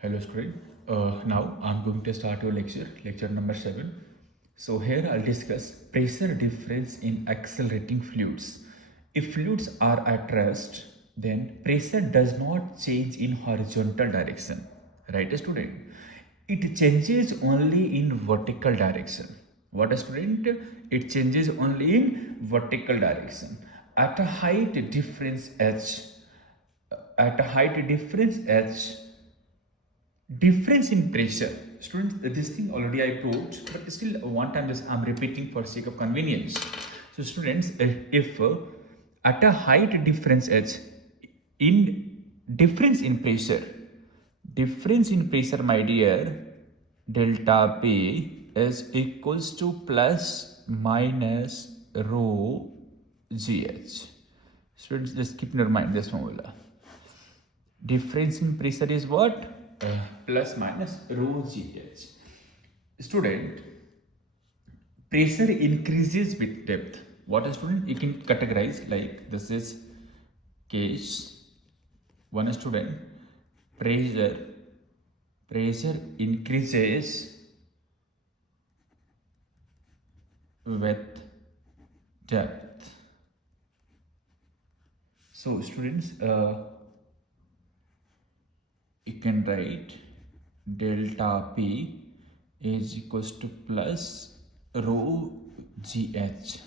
Hello student. Now I'm going to start your lecture number 7. So here I'll discuss pressure difference in accelerating fluids. If fluids are at rest, then pressure does not change in horizontal direction. Right, student? It changes only in vertical direction. What a student? It changes only in vertical direction. At a height difference h, at a height difference h, difference in pressure. Students, this thing already I proved, but still one time this I'm repeating for sake of convenience. So students, if at a height difference h, in difference in pressure, my dear, delta P is equals to plus minus rho gh. Students, just keep in your mind this formula. Difference in pressure is what? Plus minus rho gh. Student, pressure increases with depth. What a student? You can categorize like this is case one. Student, pressure increases with depth. So students, you can write delta P is equals to plus rho gh.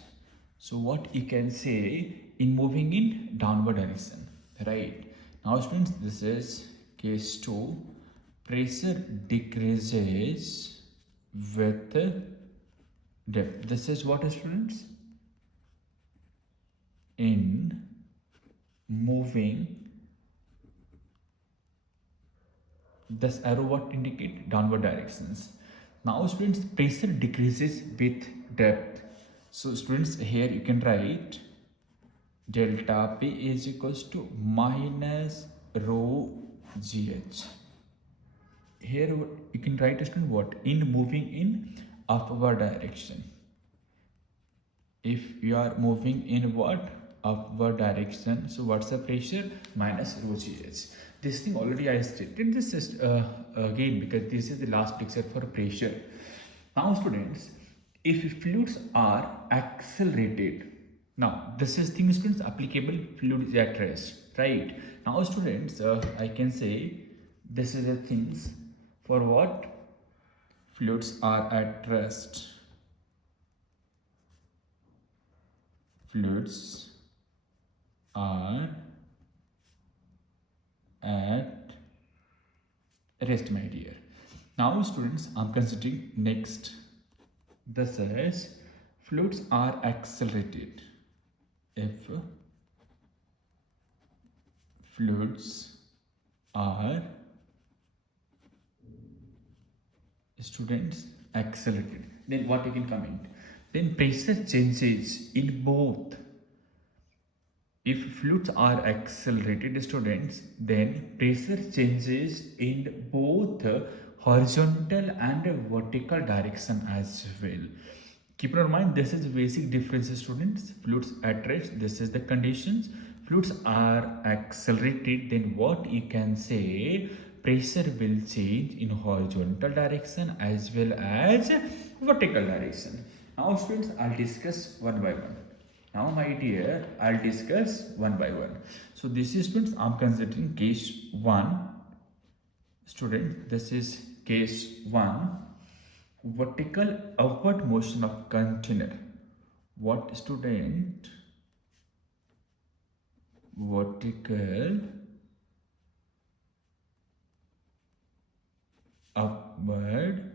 So what you can say in moving in downward direction, right? Now students, this is case 2. Pressure decreases with depth. This is what students? In moving, this arrow what indicate downward directions. Now students, pressure decreases with depth. So students, here you can write delta P is equals to minus rho gh. Here you can write student what? In moving in upward direction. If you are moving in what? Upward direction. So what's the pressure? Minus rho gh. This thing already I stated. This is again because this is the last lecture for pressure. Now students, if fluids are accelerated, now this is thing students applicable fluid at rest, right? Now students, I can say this is the things for what? Fluids are at rest. Fluids are at rest, my dear. Now students, I'm considering next. This is fluids are accelerated. If fluids are students accelerated, then what you can comment? Then pressure changes in both. If fluids are accelerated, students, then pressure changes in both horizontal and vertical direction as well. Keep in mind, this is basic differences, students. Fluids at rest, this is the conditions. Fluids are accelerated, then what you can say? Pressure will change in horizontal direction as well as vertical direction. Now students, I'll discuss one by one. Now my dear, I'll discuss one by one. So this is students, I'm considering case 1. Student, this is case 1. Vertical upward motion of container. What student? Vertical upward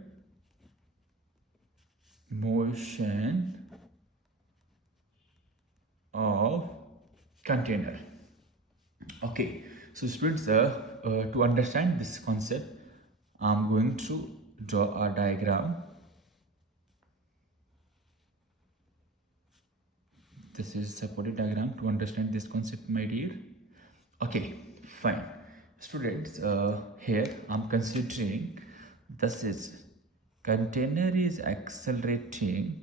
motion of container. Okay, so students, to understand this concept, I'm going to draw a diagram. This is supported diagram to understand this concept, my dear. Okay, fine. Students, here I'm considering this is container is accelerating.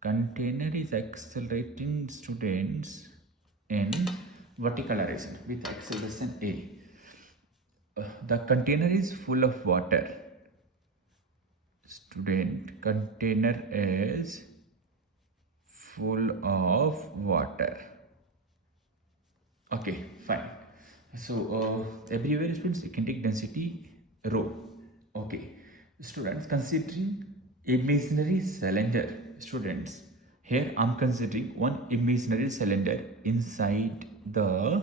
Container is accelerating, students, in vertical direction with acceleration a. The container is full of water. Student, container is full of water. Okay, fine. So everywhere students you can take density rho. Okay, students considering imaginary cylinder. Students, here I'm considering one imaginary cylinder inside the.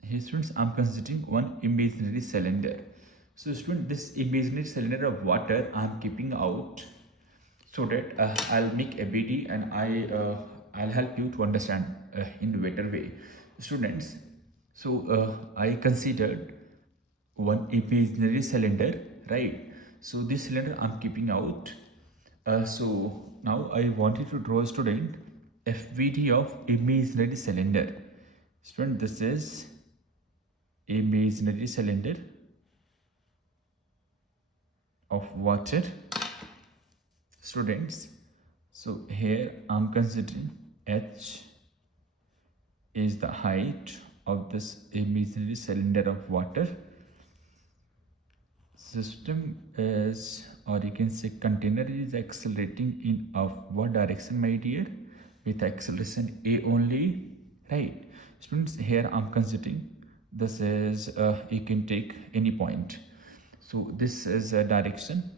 Here students, I'm considering one imaginary cylinder. So student, this imaginary cylinder of water I'm keeping out so that I'll make a BD and I'll help you to understand in a better way. Students, so I considered one imaginary cylinder, right? So this cylinder I'm keeping out. So now I wanted to draw a student FVD of imaginary cylinder. Student, this is imaginary cylinder of water. Students, so here I'm considering h is the height of this imaginary cylinder of water. System is, or you can say container is accelerating in upward direction, my dear, with acceleration a only, right? Students, here I'm considering this is you can take any point. So this is a direction,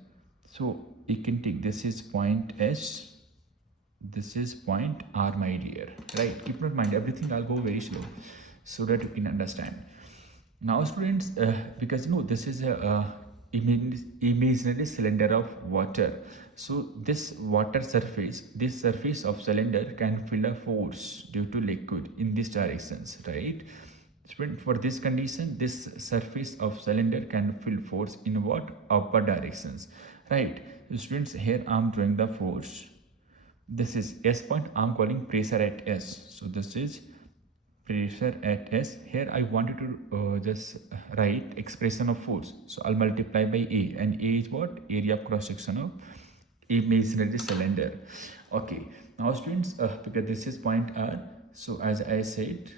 so you can take this is point S, this is point R, my dear, right? Keep in mind everything, I'll go very slow so that you can understand. Now students, because you know this is a imaginary cylinder of water, so this water surface, this surface of cylinder can feel a force due to liquid in these directions, right? Student, for this condition, this surface of cylinder can feel force in what? Upward directions, right? Students, here I'm drawing the force. This is S point, I'm calling pressure at S. So this is pressure at S. Here I wanted to just write expression of force. So I'll multiply by A, and A is what? Area of cross section of imaginary cylinder. Okay, now students, because this is point R, so as I said,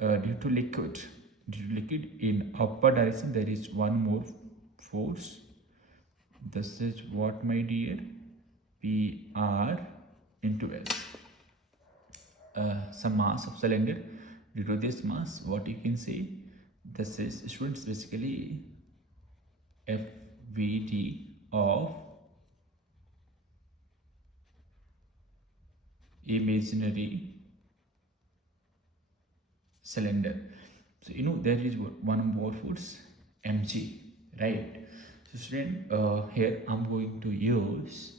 due to liquid in upper direction there is one more force. This is what, my dear? PR into S. Some mass of cylinder. Due to this mass, what you can say, this is students basically FVT of imaginary cylinder. So you know there is one more force, mg, right? So student, here I'm going to use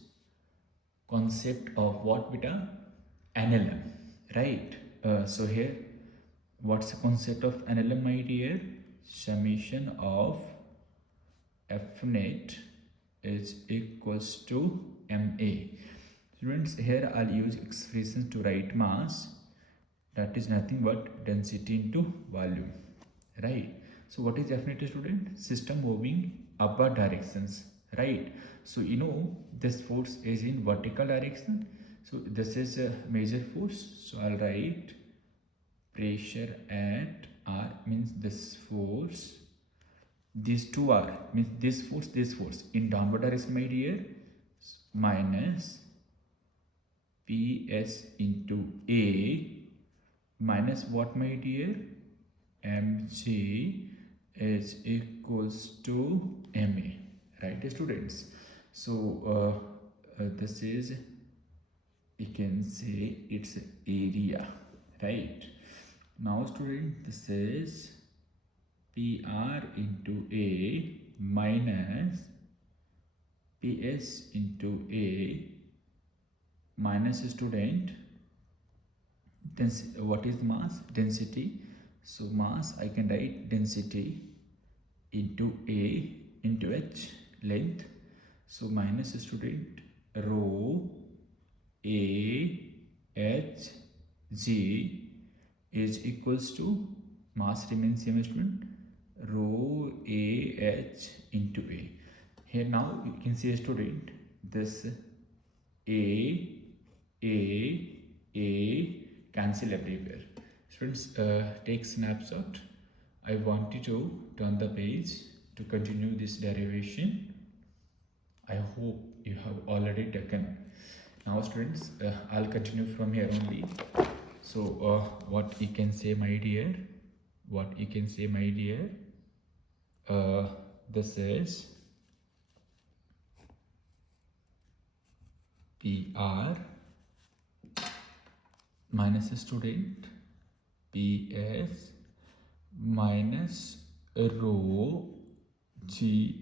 concept of what, beta? NLM, right? So here, what's the concept of NLM, my dear? Summation of F net is equals to MA. Students, here I'll use expressions to write mass, that is nothing but density into volume, right? So what is definitely, student? System moving upward directions, right? So you know this force is in vertical direction, so this is a major force, so I'll write pressure at R means this force, these two are means this force in downward direction, my dear, minus PS into A minus what, my dear? Mg is equals to Ma, right students? So this is, you can say it's area, right? Now student, this is PR into A minus PS into A minus, student, what is mass? Density. So mass, I can write density into A into H, length. So minus, student, rho A H G is equals to, mass remains same, student, rho A H into A. Here now you can see, student, this A cancel everywhere. Students, take snapshot. I want you to turn the page to continue this derivation. I hope you have already taken. Now students, I'll continue from here only. So what you can say, my dear, what you can say, my dear, this is PR minus student PS minus rho GH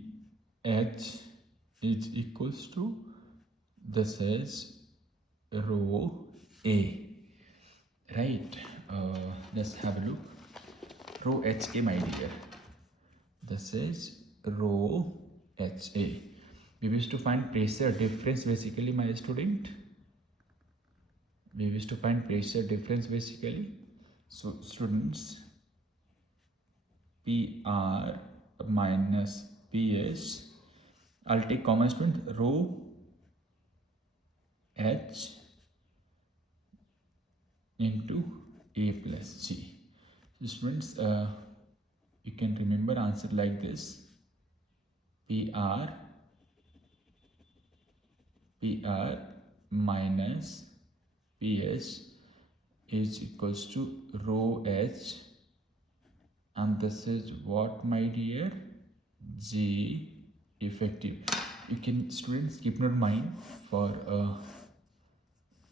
is equals to, this is rho A, right? Let's have a look. Rho HA, my dear. This is rho HA. We wish to find pressure difference basically, my student. We wish to find pressure difference basically. So students, PR minus PS, I'll take common student, rho H into A plus G. So students, you can remember answer like this. PR minus PS is equals to rho H, and this is what, my dear? G effective. You can, students, keep in mind for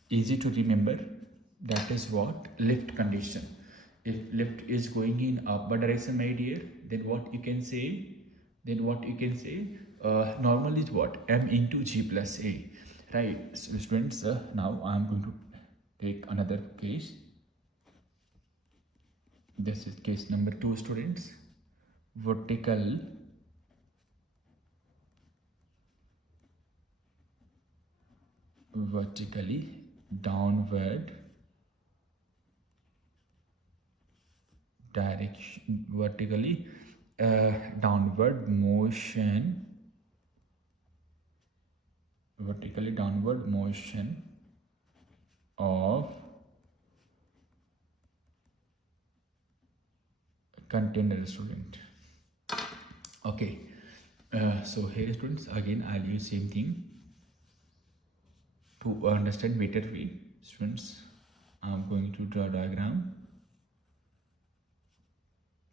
easy to remember, that is what? Lift condition. If lift is going in upward direction, my dear, then what you can say? Normal is what? M into G plus A, right? So students, now I am going to take another case. This is case number 2, students. Vertically downward direction, downward motion of container, student. Okay, so here students, again I'll use same thing to understand better way. Students, I'm going to draw a diagram.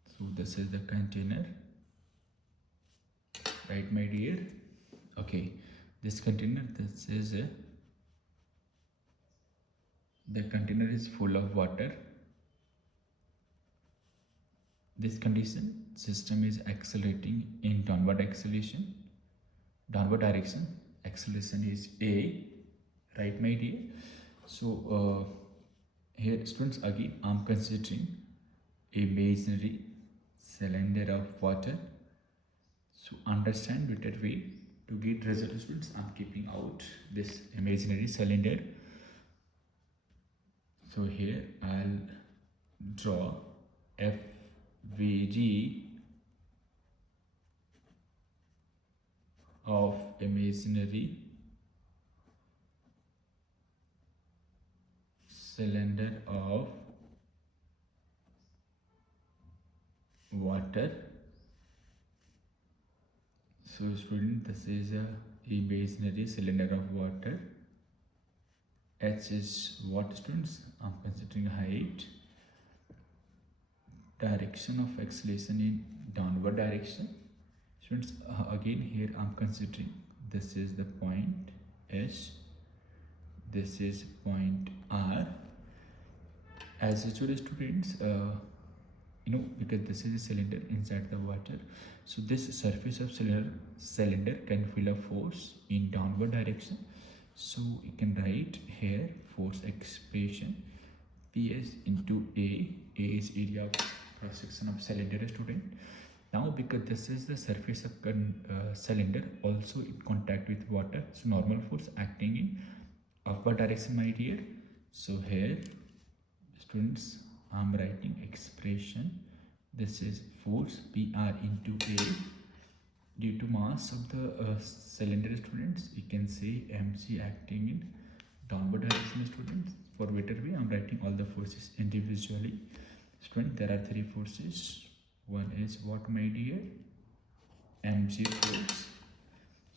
So this is the container, right, my dear? Okay, this container, this is the container is full of water. This condition, system is accelerating in downward direction. Acceleration is A, right, my dear? So here students, again I'm considering imaginary cylinder of water. So understand better way to get result, students. I'm keeping out this imaginary cylinder. So here I'll draw FVG of imaginary cylinder of water. So student, this is a imaginary cylinder of water. H is what, students? I'm considering height. Direction of acceleration in downward direction. Students, again here I'm considering this is the point S, this is point R. As usual, students, because this is a cylinder inside the water, so this surface of cylinder can feel a force in downward direction. So you can write here force expression, PS into A is area of cross section of cylinder, student. Now because this is the surface of cylinder also in contact with water, so normal force acting in upward direction, my dear. So here students, I'm writing expression, this is force PR into A due to mass of the cylinder, students. You can say MC acting in downward direction, students. For better way, I'm writing all the forces individually. Student, there are three forces. One is what, my dear? Mg force.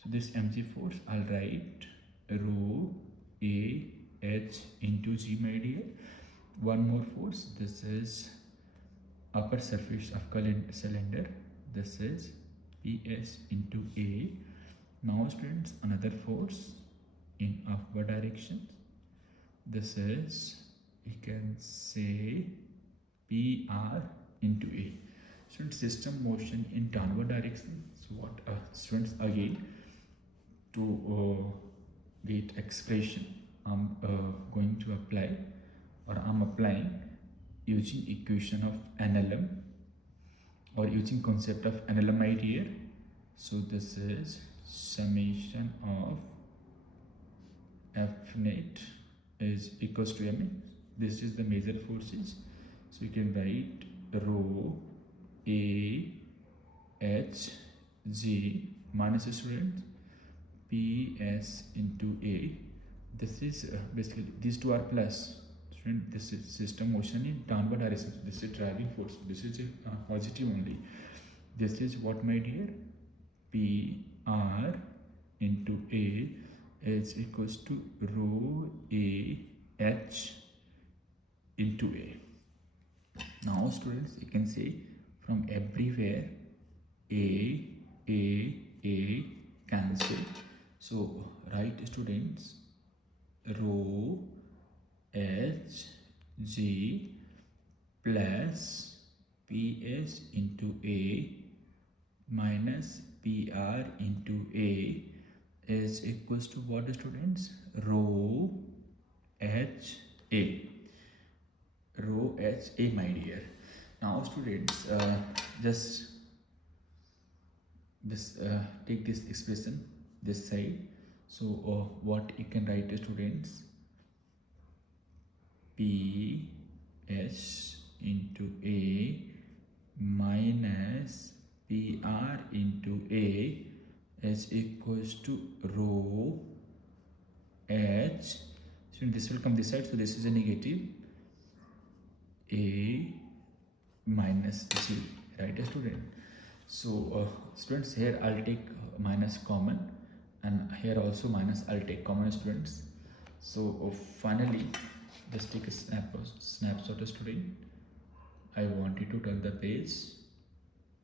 So this mg force, I'll write rho a h into g, my dear. One more force, this is upper surface of cylinder, this is ps into a. Now students, another force in upward direction, this is, you can say, pr into a. Students, system motion in downward direction. So what, students, again, to get expression, I'm going to apply, or I'm applying using equation of NLM, or using concept of NLM idea. So this is summation of F net is equals to M. This is the major forces. So you can write rho A H G minus, students, PS into A. This is basically, these two are plus. Student, this is system motion in downward direction. This is driving force. This is a positive only. This is what, my dear? PR into A is equals to rho A H into A. Now students, you can say from everywhere A cancel. So write, students, rho H G plus PS into A minus PR into A is equals to what, students? Rho H A. Rho H A, my dear. Now students, just take this expression this side. So what you can write, students? P S into A minus PR into A is equals to rho H. So this will come this side, so this is a negative, A minus G, right, student? So students, here I'll take minus common, and here also minus I'll take common, students. So finally, just take a snapshot, student. I want you to turn the page.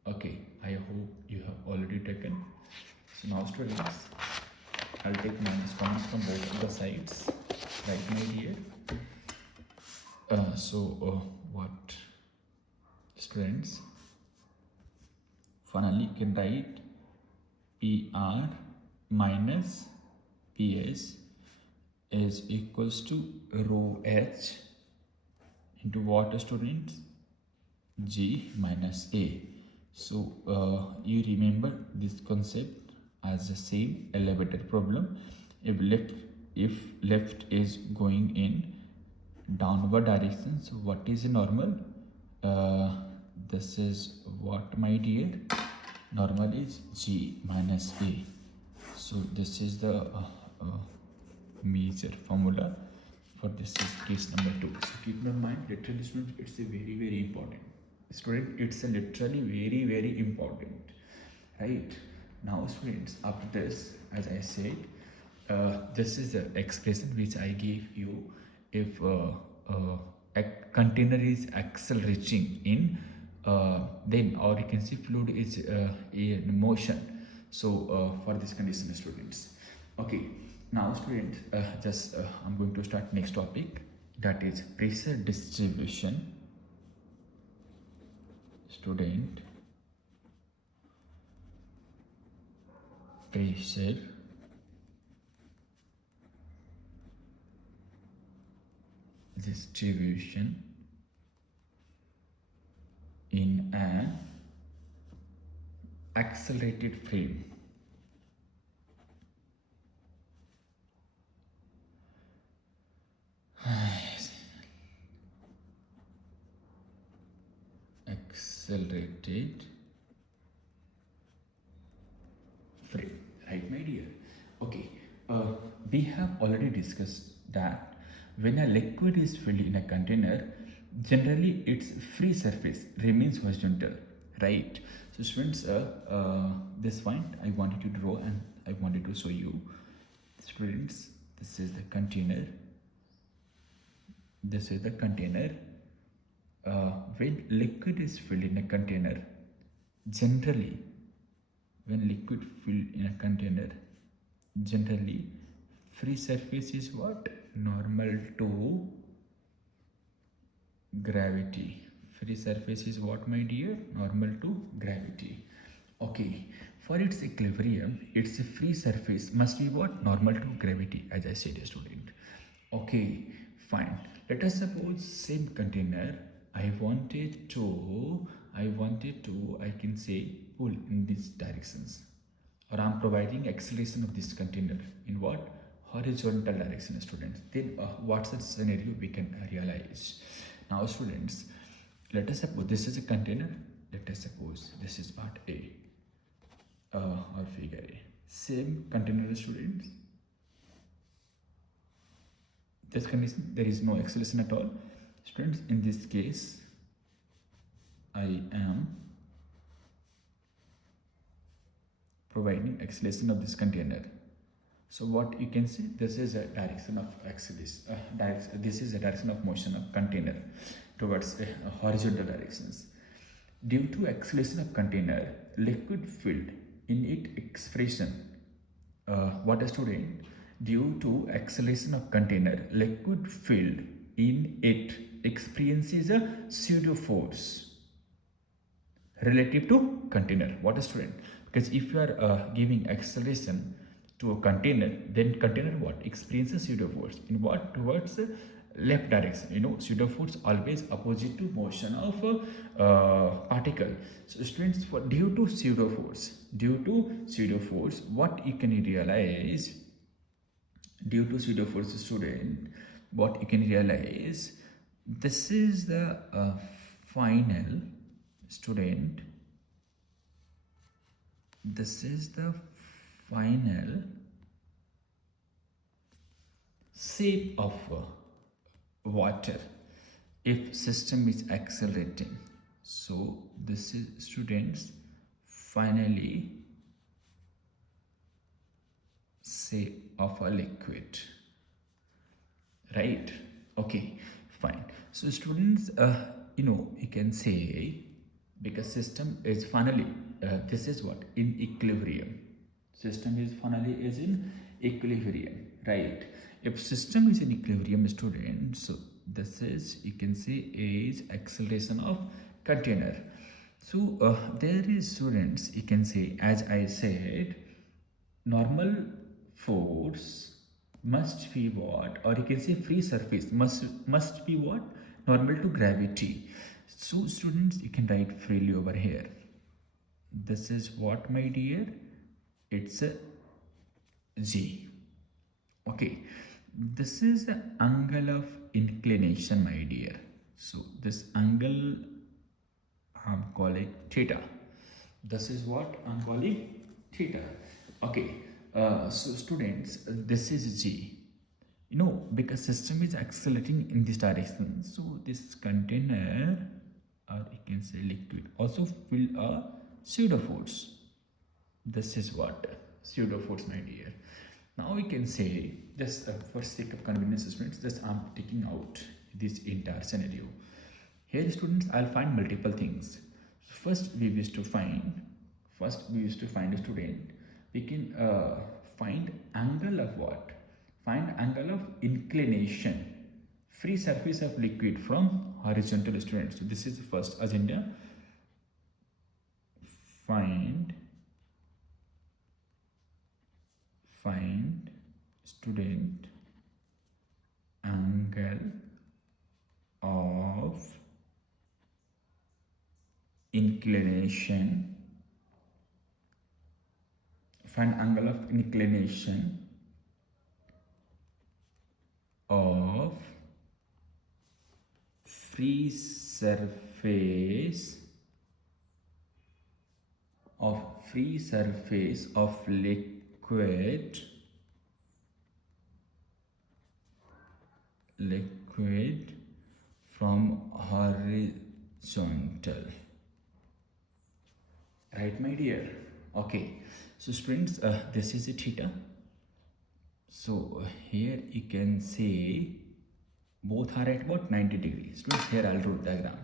Okay, I hope you have already taken. So now students, I'll take minus common from both the sides, right, my dear? What, students? Finally, you can write PR minus PS is equals to rho H into what, students? G minus A. So you remember this concept as the same elevator problem. If left is going in downward direction, so what is normal? This is what, my dear? Normal is G minus A. So this is the major formula for this is case number 2. So keep in mind, literally students, it's a very important. Student, it's a literally very important, right? Now students, after this, as I said, this is the expression which I gave you. If a container is accelerating in, then, or you can see fluid is in motion. So for this condition, students. Okay, now students, I'm going to start next topic, that is pressure distribution. Student, pressure distribution in an accelerated frame. Accelerated frame, right, my dear? Okay, we have already discussed that When a liquid is filled in a container, generally its free surface remains horizontal, right? So students, this point I wanted to draw and I wanted to show you. Students, this is the container. This is the container. When liquid is filled in a container, generally, when liquid filled in a container, generally free surface is what? Normal to gravity. Free surface is what, my dear? Normal to gravity. Okay, for its equilibrium, its free surface must be what? Normal to gravity, as I said, student. Okay, fine. Let us suppose same container. I can say pull in these directions, or I'm providing acceleration of this container in what? Horizontal direction, students. Then what's the scenario we can realize? Now, students, let us suppose this is a container. Let us suppose this is part A, or figure A. Same container, students. This condition, there is no acceleration at all. Students, in this case, I am providing acceleration of this container. So what you can see, this is a direction of acceleration. This is a direction of motion of container towards horizontal directions. Due to acceleration of container, liquid filled in its expression. What a student? Due to acceleration of container, liquid filled in it experiences a pseudo force relative to container. What a student? Because if you are giving acceleration to a container, then container what? Experiences pseudo force. In what? Towards left direction. You know, pseudo force always opposite to motion of particle. So students, for due to pseudo force, what you can realize? Due to pseudo force, student, what you can realize? This is the final, student. This is the final shape of water if system is accelerating. So this is, students, finally shape of a liquid, right? Okay, fine. So students, you can say, because system is finally this is what? In equilibrium. System is finally is in equilibrium, right? If system is in equilibrium, students, so this is, you can say, is acceleration of container. So there is, students, you can say, as I said, normal force must be what? Or you can say free surface must be what? Normal to gravity. So students, you can write freely over here. This is what, my dear? It's a G. Okay, this is the angle of inclination, my dear. So this angle I'm calling theta. This is what I'm calling theta. Okay, so students, this is G. You know, because system is accelerating in this direction, so this container, or you can say liquid, also feel a pseudo force. This is what? Pseudo force, my dear. Now we can say, just for sake of convenience, students, just I'm taking out this entire scenario. Here, students, I'll find multiple things. First we used to find a student. We can find angle of what? Find angle of inclination, free surface of liquid from horizontal, students. So this is the first agenda. Find student angle of inclination. Find angle of inclination of free surface of liquid liquid from horizontal. Right, my dear? Okay. So students, this is a theta. So here you can say both are at what 90 degrees. Students, here I'll draw diagram.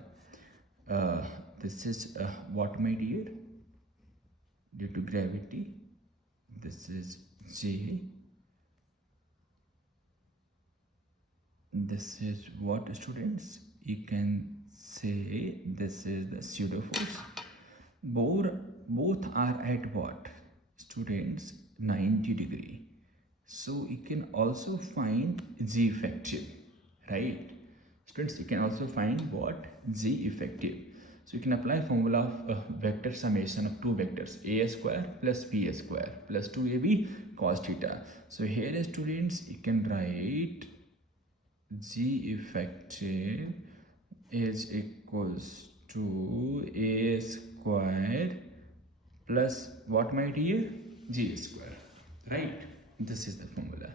This is what, my dear? Due to gravity, this is J. This is what, students? You can say this is the pseudo force. Both are at what, students? 90 degree. So you can also find G effective, right? Students, you can also find what? G effective. So you can apply formula of vector summation of two vectors, a square plus b square plus 2ab cos theta. So here, students, you can write G effective is equals to a square plus what, my dear? G square, right? This is the formula.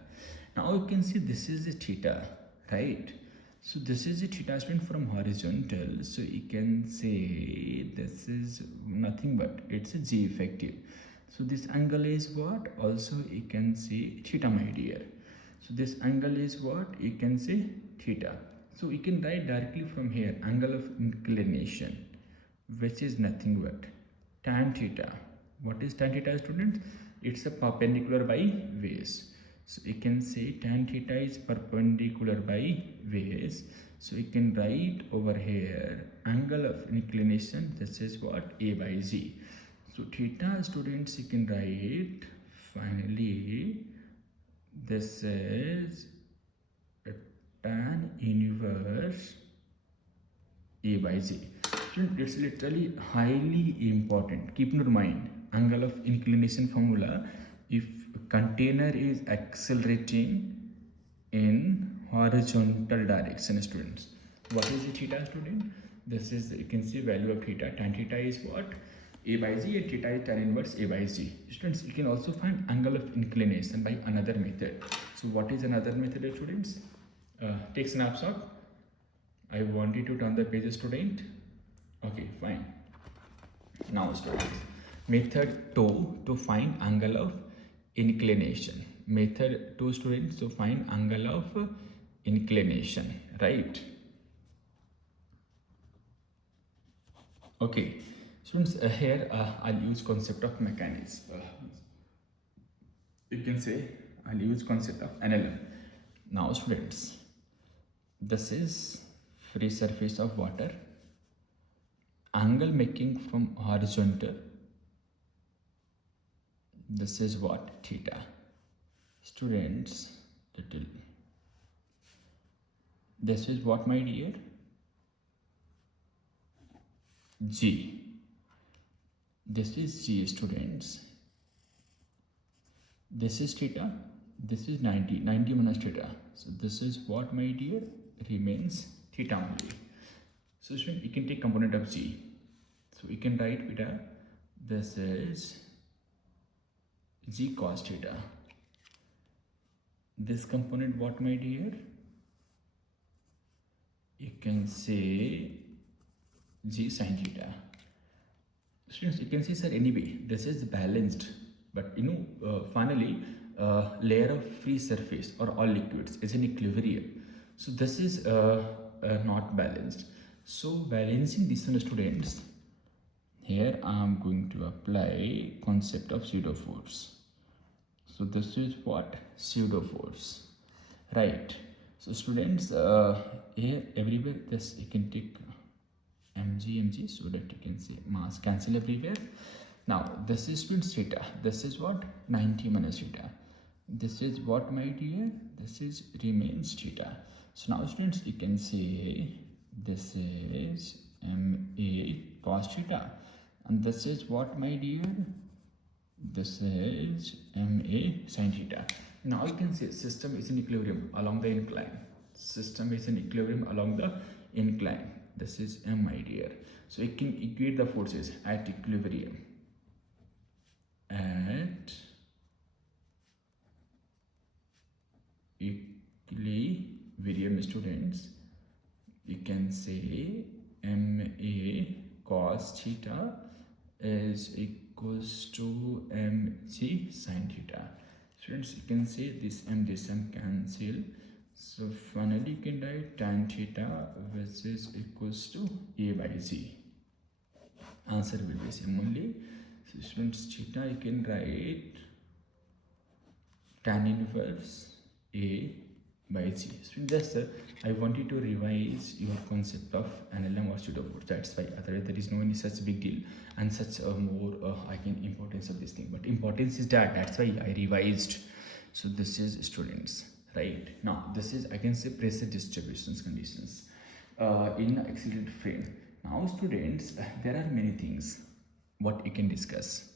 Now you can see this is a theta, right? So this is a theta student from horizontal. So you can say this is nothing but it's a G effective. So this angle is what? Also you can say theta, my dear. So this angle is what? You can say theta. So you can write directly from here angle of inclination, which is nothing but tan theta. What is tan theta, students? It's a perpendicular by base. So you can say tan theta is perpendicular by base. So you can write over here angle of inclination. This is what? A by z. So theta, students, you can write finally this is a tan inverse A by z. Student, it's literally highly important. Keep in your mind angle of inclination formula. If container is accelerating in horizontal direction, students, what is the theta, student? This is, you can see value of theta. Tan theta is what? A by z, and theta is tan inverse A by z. Students, you can also find angle of inclination by another method. So what is another method, students? Take snapshot. I want you to turn the page, student. Okay, fine. Now, students, method 2 to find angle of inclination. Method 2, students, to find angle of inclination, right? Okay, students, here I'll use concept of mechanics. You can say I'll use concept of NLM. Now, students, this is free surface of water. Angle making from horizontal. This is what? Theta. Students, little. This is what, my dear? G. This is G, students. This is theta. This is 90 minus theta. So this is what, my dear? Remains theta only. So student, you can take component of G. So you can write beta. This is G cos theta. This component, what, my dear? You can say G sin theta. Students, you can see, sir, anyway, this is balanced, but finally, layer of free surface or all liquids is in equilibrium. So this is not balanced. So balancing this one, students, here I am going to apply concept of pseudo force. So this is what? Pseudo force, right? So students, here everywhere this you can take mg so that you can say mass cancel everywhere. Now this is, students, theta. This is what? 90 minus theta. This is what, my dear? This is remains theta. So now, students, you can say this is ma cos theta, and this is what, my dear? This is ma sin theta. Now you can say system is in equilibrium along the incline. System is in equilibrium along the incline. This is m, my dear. So you can equate the forces at equilibrium. At equilibrium. equilibrium, students, you can say ma cos theta is equals to mg sin theta. Students, you can say this and this and cancel. So finally you can write tan theta, which is equals to a by z. Answer will be same only. So students, theta you can write tan inverse a by z. So just I want you to revise your concept of NLM or pseudophores. That's why. Otherwise there is no any such big deal and such more I can importance of this thing. But importance is that. That's why I revised. So this is students, right? Now this is, I can say, pressure distributions conditions in accelerated frame. Now students, there are many things what you can discuss,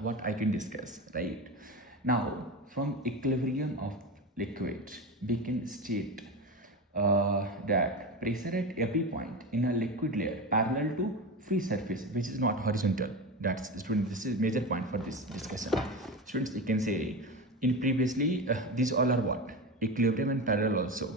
what I can discuss, right? Now from equilibrium of liquid, we can state that pressure at every point in a liquid layer parallel to free surface, which is not horizontal. That's student. This is major point for this discussion. Students, you can say in previously these all are what, equilibrium and parallel also.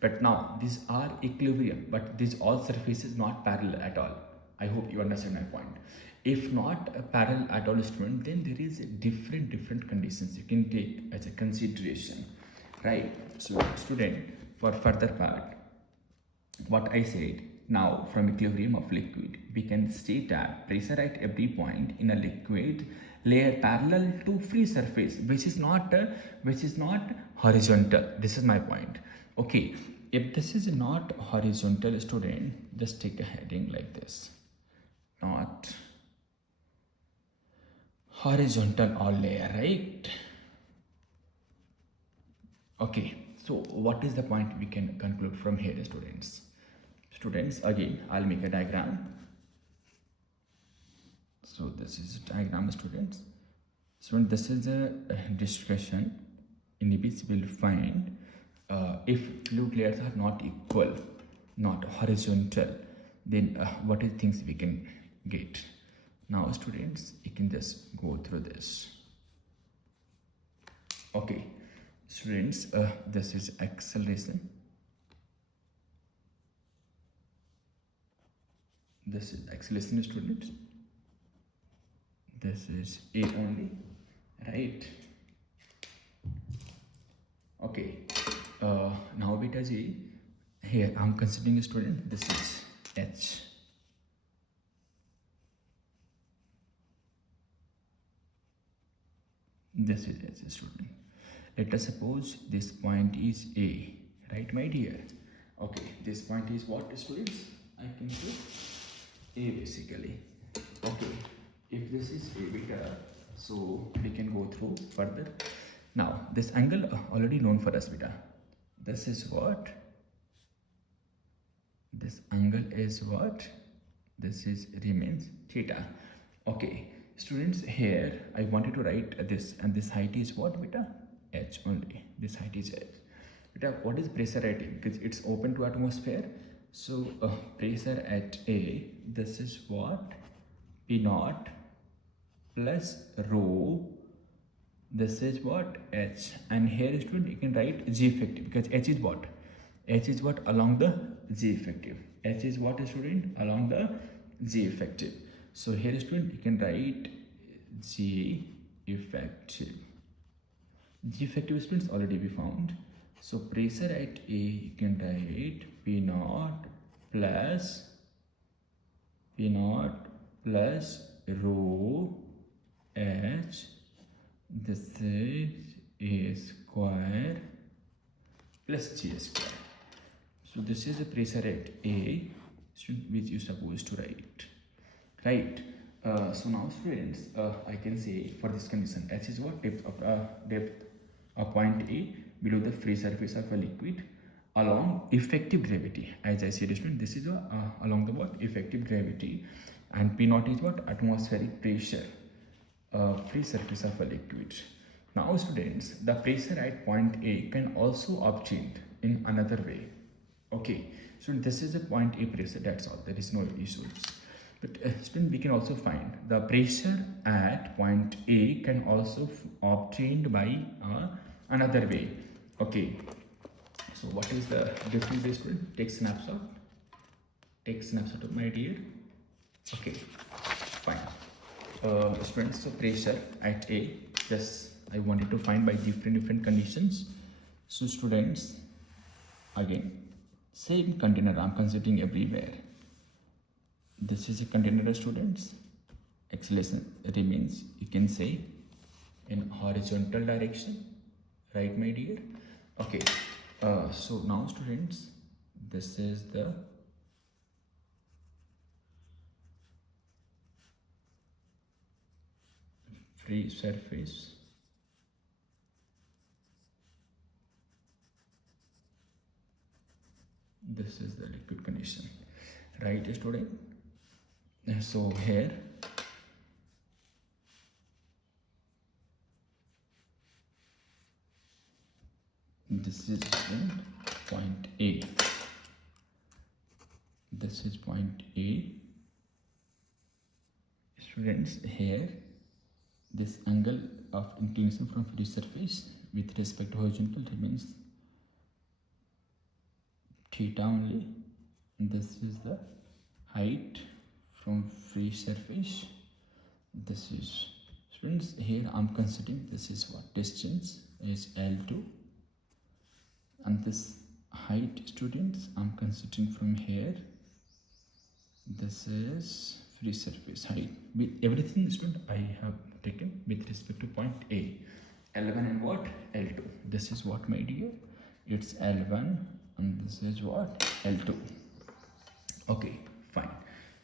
But now these are equilibrium, but these all surfaces not parallel at all. I hope you understand my point. If not parallel at all, student, then there is different conditions you can take as a consideration, right? So student, for further part, what I said, now from equilibrium of liquid, we can state that pressure at every point in a liquid layer parallel to free surface, which is not horizontal. This is my point. Okay, if this is not horizontal, student, just take a heading like this, not horizontal all layer, right? Okay, so what is the point we can conclude from here, students? Students, again I'll make a diagram. So this is a diagram, students. So this is a discussion in which we'll find if fluid layers are not equal, not horizontal, then what are things we can get. Now students, you can just go through this. Okay, students, this is acceleration. This is acceleration, students. This is A only, right? Okay, now beta G, here I'm considering a student, this is H. This is H, student. Let us suppose this point is A, right my dear? Okay, this point is what, students? I can say A basically. Okay, if this is A beta, so we can go through further. Now this angle already known for us, beta. This is what? This angle is what? This is remains theta. Okay, students, here I wanted to write this, and this height is what, beta? H only. This height is H. Beta, what is pressure at A? Because it's open to atmosphere. So pressure at A, this is what? P naught plus rho. This is what? H. And here, student, you can write G effective, because H is what? H is what? Along the G effective. H is what, student? Along the G effective. So here, student, you can write G effective. G effective, students, already we found. So pressure at A, you can write P naught plus rho H. This is A square plus G square. So this is the pressure at A, which you supposed to write, right? So now, students, I can say for this condition, H is what? Depth of point A below the free surface of a liquid along effective gravity. As I said, student, this is along the what? Effective gravity, and P naught is what? Atmospheric pressure, free surface of a liquid. Now, students, the pressure at point A can also obtained in another way. Okay, so this is a point A pressure. That's all. There is no issues. But student, we can also find the pressure at point A can also obtained by another way. Okay, So what is the difference this student? Take snapshot. Take snapshot of my dear. Okay, fine. Students, so pressure at A, yes, I wanted to find by different conditions. So students, again, same container I'm considering everywhere. This is a container, students. Acceleration remains, you can say, in horizontal direction, right, my dear? Okay, so now students, this is the free surface. This is the liquid condition, right, student? So here this is point A. This is point A. Students, here this angle of inclination from free surface with respect to horizontal remains theta only. This is the height from free surface. This is, students, here I'm considering this is what distance is L2, and this height, students, I'm considering from here. This is free surface height with everything, student, I have taken with respect to point A. L1 and what? L2. This is what, my dear? It's L1 and this is what? L2. Okay, fine.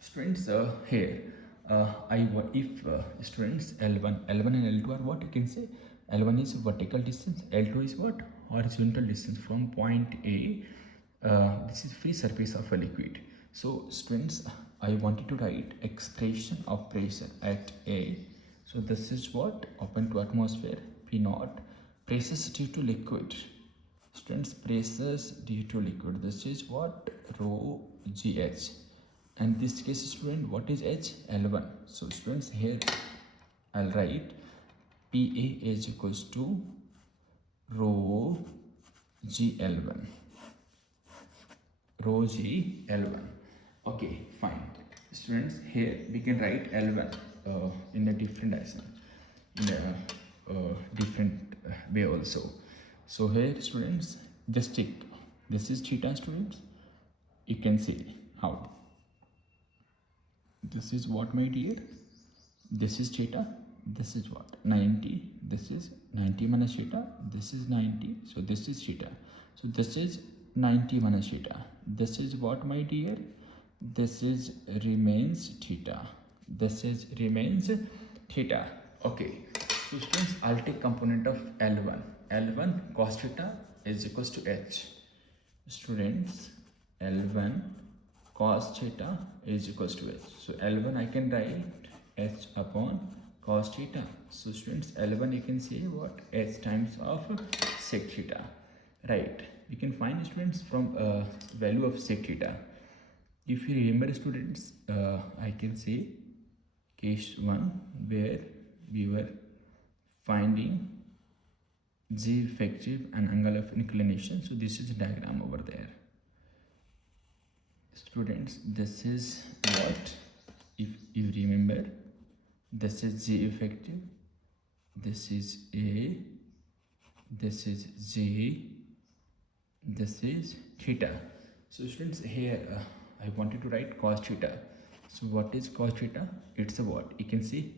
Students, here if students L1 and L2 are what, you can say L1 is vertical distance, L2 is what? Horizontal distance from point A. This is free surface of a liquid. So students, I wanted to write expression of pressure at A. So this is what? Open to atmosphere, P naught. Pressures due to liquid. Students, pressures due to liquid. This is what? Rho GH. And this case, student, what is H? L1. So students, here I'll write PA is equals to rho GL1. Rho GL1. Okay, fine. Students, here we can write L1 in a different direction, in a different way also. So here, students, just take this is theta, students. You can see how. This is what, my dear? This is theta. This is what? 90. This is 90 minus theta. This is 90. So this is theta. So this is 90 minus theta. This is what, my dear? This is remains theta. This is remains theta. Okay. So students, I'll take component of L1. L1 cos theta is equals to H. Students, L1 cos theta is equals to H. So L1 I can write H upon cos theta. So students, L1 you can say what? H times of sec theta. Right. We can find, students, from value of sec theta. If you remember, students, I can say case 1 where we were finding G effective and angle of inclination. So this is a diagram over there. Students, this is what? If you remember, this is G effective, this is A, this is J, this is theta. So students, here I wanted to write cos theta. So what is cos theta? It's a what? You can see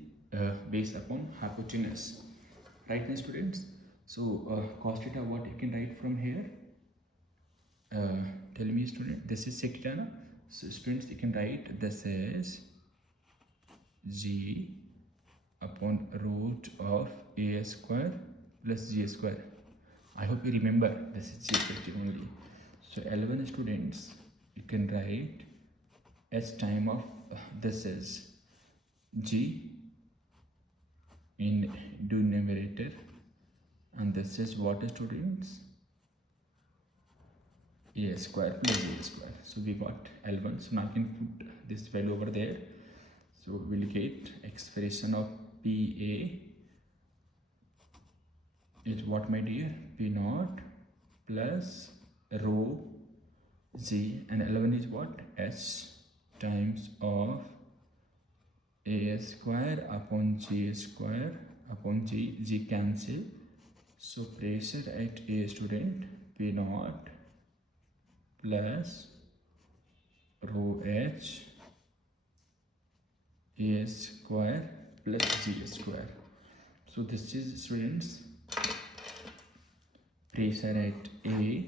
based upon hypotenuse, right, now students? So cos theta, what you can write from here? Tell me, student, this is sec theta, na? So students, you can write this is G upon root of A square plus G square. I hope you remember this is G effective only. So L1, students, you can write H time of this is G in denominator, and this is what, students? A square plus B square. So we got L1. So now I can put this value over there. So we'll get expression of PA is what, my dear? P naught plus rho G, and L1 is what? H times of A square upon G square upon G cancel. So pressure at A, student, P naught plus rho H A square plus G square. So this is, students, pressure at A,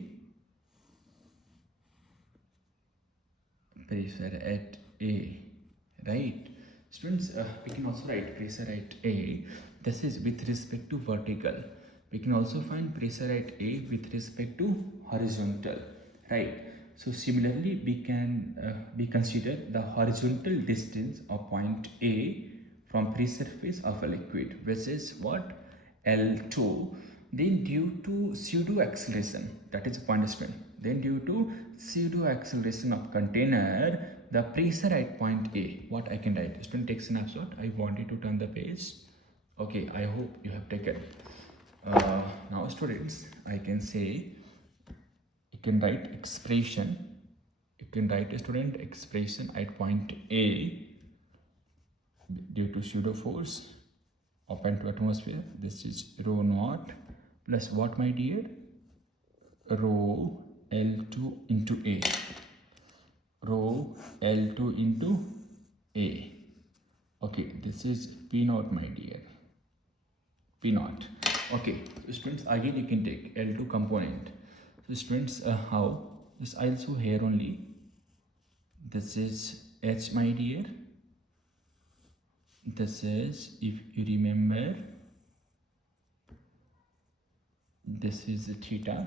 right? Students, we can also write pressure at A. This is with respect to vertical. We can also find pressure at A with respect to horizontal, right? So similarly, we consider the horizontal distance of point A from free surface of a liquid, which is what? L2. Then due to pseudo acceleration, that is a point strain. Then due to pseudo acceleration of container, the pressure at point A, what I can write? Student, take snapshot. I wanted to turn the page. Okay, I hope you have taken. Now students, I can say, you can write expression. You can write a student expression at point A due to pseudo force open to atmosphere. This is rho naught plus what, my dear? Rho L2 into A. Rho L2 into A. Okay, this is P naught, my dear. P naught. Okay, so students, again you can take L2 component. So students, how? This also here only. This is H, my dear. This is, if you remember, this is theta.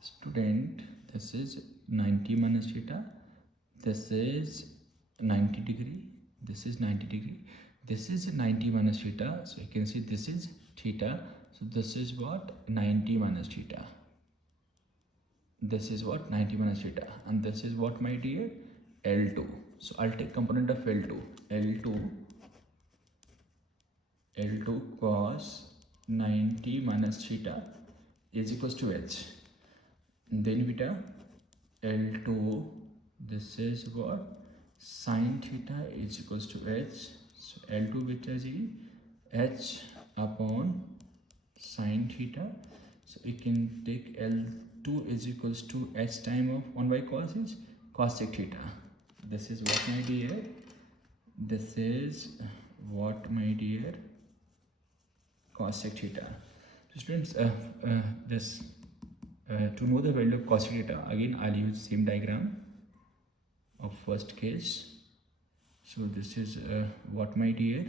Student, this is 90 minus theta. This is 90 degree. This is 90 degree. This is 90 minus theta. So you can see this is theta. So this is what? 90 minus theta. This is what? 90 minus theta. And this is what, my dear? L2. So I'll take component of L2. L2 cos 90 minus theta is equals to H. Then beta L2, this is what? Sin theta is equals to H. So L2 beta G H upon sin theta. So we can take L2 is equals to H time of 1 by cos is cosec theta. This is what, my dear? This is what, my dear? Cosec theta. So students, this to know the value of cosec theta, again I'll use same diagram of first case. So this is what, my dear?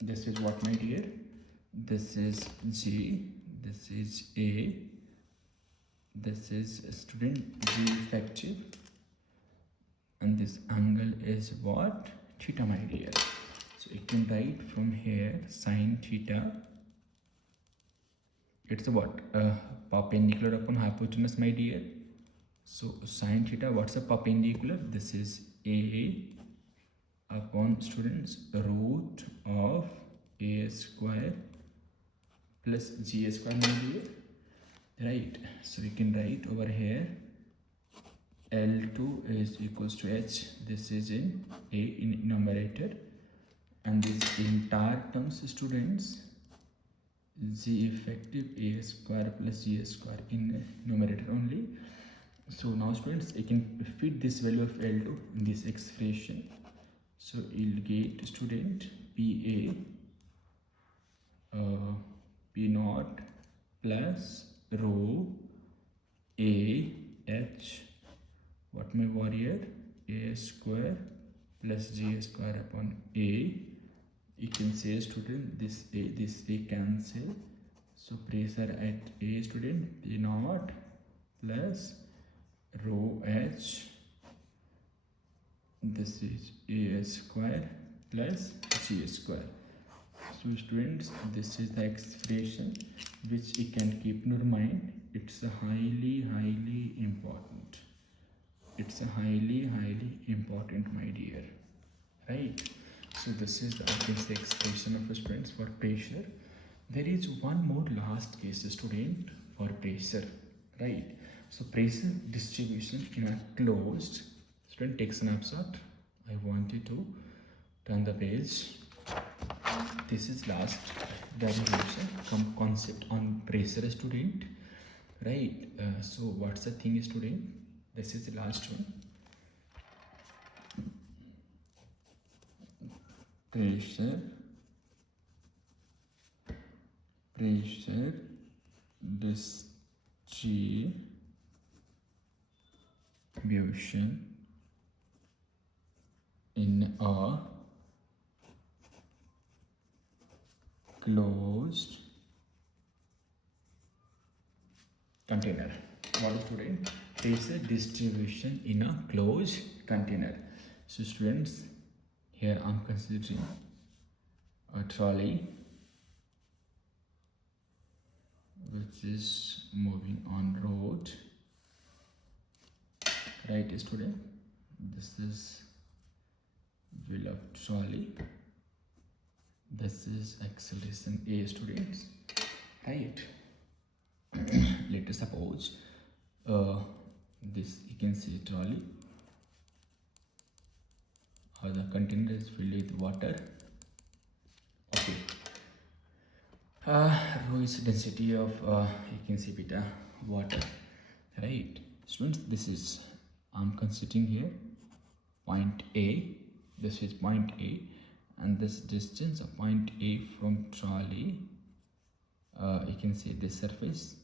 This is what, my dear? This is G, this is A, this is student G effective, and this angle is what? Theta, my dear. So you can write from here sin theta. It's a what? Perpendicular upon hypotenuse, my dear. So sin theta, what's a perpendicular? This is A upon, students, root of A square plus G square, my dear. Right. So we can write over here L2 is equals to H. This is in A in numerator, and this entire terms, students, G effective A square plus G square in numerator only. So now students, you can fit this value of L2 in this expression. So you'll get, student, PA P naught plus rho A H, what, my warrior? A square plus G square upon A. You can say, student, this A cancel. So pressure at A, student, P naught plus rho H. This is A square plus G square. So students, this is the expression which you can keep in your mind. It's a highly important. It's a highly important, my dear. Right? So this is the, I can say, expression of students for pressure. There is one more last case, student, for pressure, right? So pressure distribution in a closed, student, take snapshot. I want you to turn the page. This is last derivation concept on pressure, student, right? So what's the thing, student? This is the last one. Pressure distribution in a closed container. What is, student? Pressure distribution in a closed container. So students, here I'm considering a trolley which is moving on road, right, student? This is wheel of trolley. This is acceleration A, students, right? Let us suppose this, you can see trolley, or the container is filled with water. Okay. Rho is density of you can see beta water, right? Students, this is, I'm considering here point A. This is point A, and this distance of point A from trolley, you can see this surface,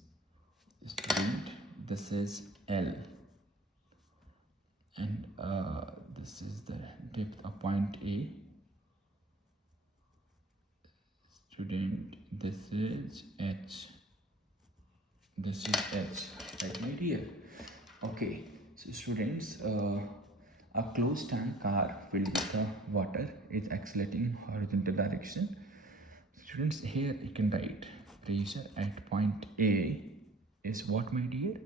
student, this is L, and this is the depth of point A, student, this is H, this is H, right, my dear? Okay, so students, a closed tank car filled with water is accelerating in horizontal direction. Students, here you can write pressure at point A is what, my dear?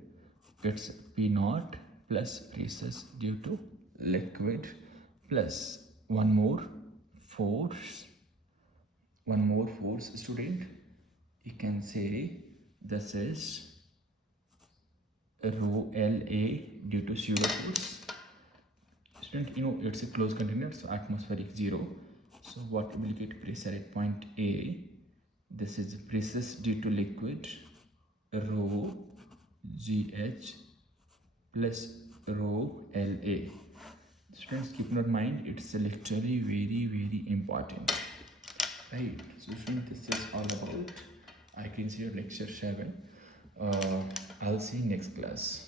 It's P naught plus pressures due to liquid plus one more force, student. You can say this is rho LA due to pseudo force. Student, you know it's a closed container, so atmospheric zero. So what will get pressure at point A? This is pressures due to liquid, rho GH plus rho LA. Students, keep in mind, it's literally very important, right? So students, this is all about, I can see your lecture 7. I'll see you next class.